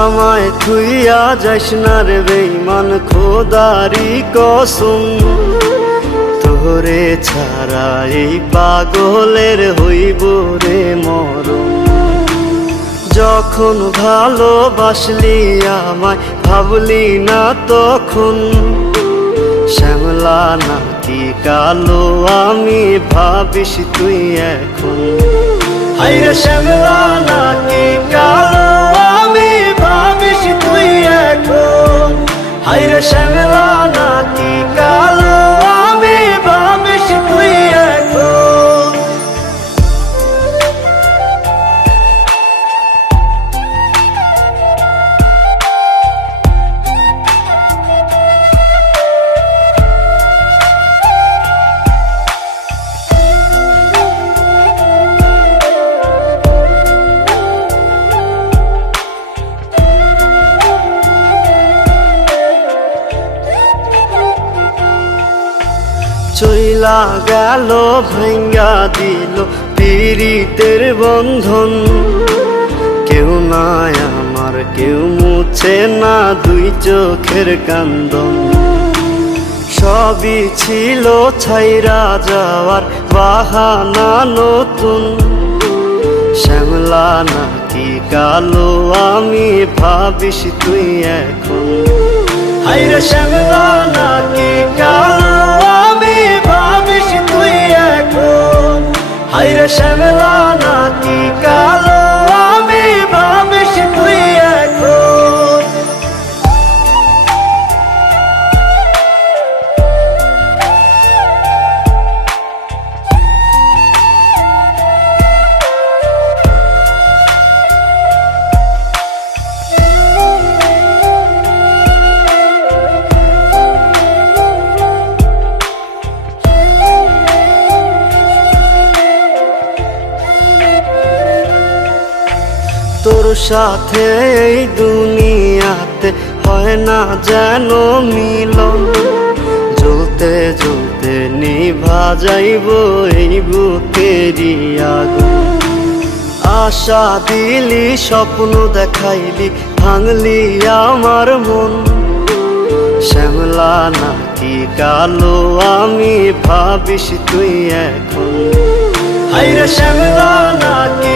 আমায় থুইয়া যাস না রে বেঈমান, খোদারি কসম। তোরে ছাড়া এই পাগলের হইব রে মরণ। যখন ভালোবাসলি আমায় ভাবলি না তখন, শ্যামলা নাকি কালো আমি ভাবিস তুই এখন। হায়রে শ্যামলা নাকি কালো আমি ভাবিস তুই এখন। হায়রে শ্যামলা নাকি কালো আমি ভাবিস তুই এখন। চইলা গেল ভাঙ্গা দিল পীড়িতের বন্ধন। কেউ নাই আমার, কেউ মুছে না দুই চোখের কান্দন। সবই ছিল ছাইরা যাওয়ার বাহানা নতুন। শ্যামলা নাকি কালো আমি ভাবিস তুই এখন। হায়রে শ্যামলা নাকি কালো আমি ভাবিস তুই এখন। হায়রে শ্যামলা নাকি কালো আমি ভাবিস তুই এখন। তোর সাথে এই দুনিয়াতে হয় না যেন মিলন। জ্বলতে জ্বলতে নিভা যাইব এই বুকেরই আগুন। আশা দিলি, স্বপ্ন দেখাইলি, ভাঙলি আমার মন। শ্যামলা নাকি কালো আমি ভাবিস তুই এখন। হায়রে শ্যামলা নাকি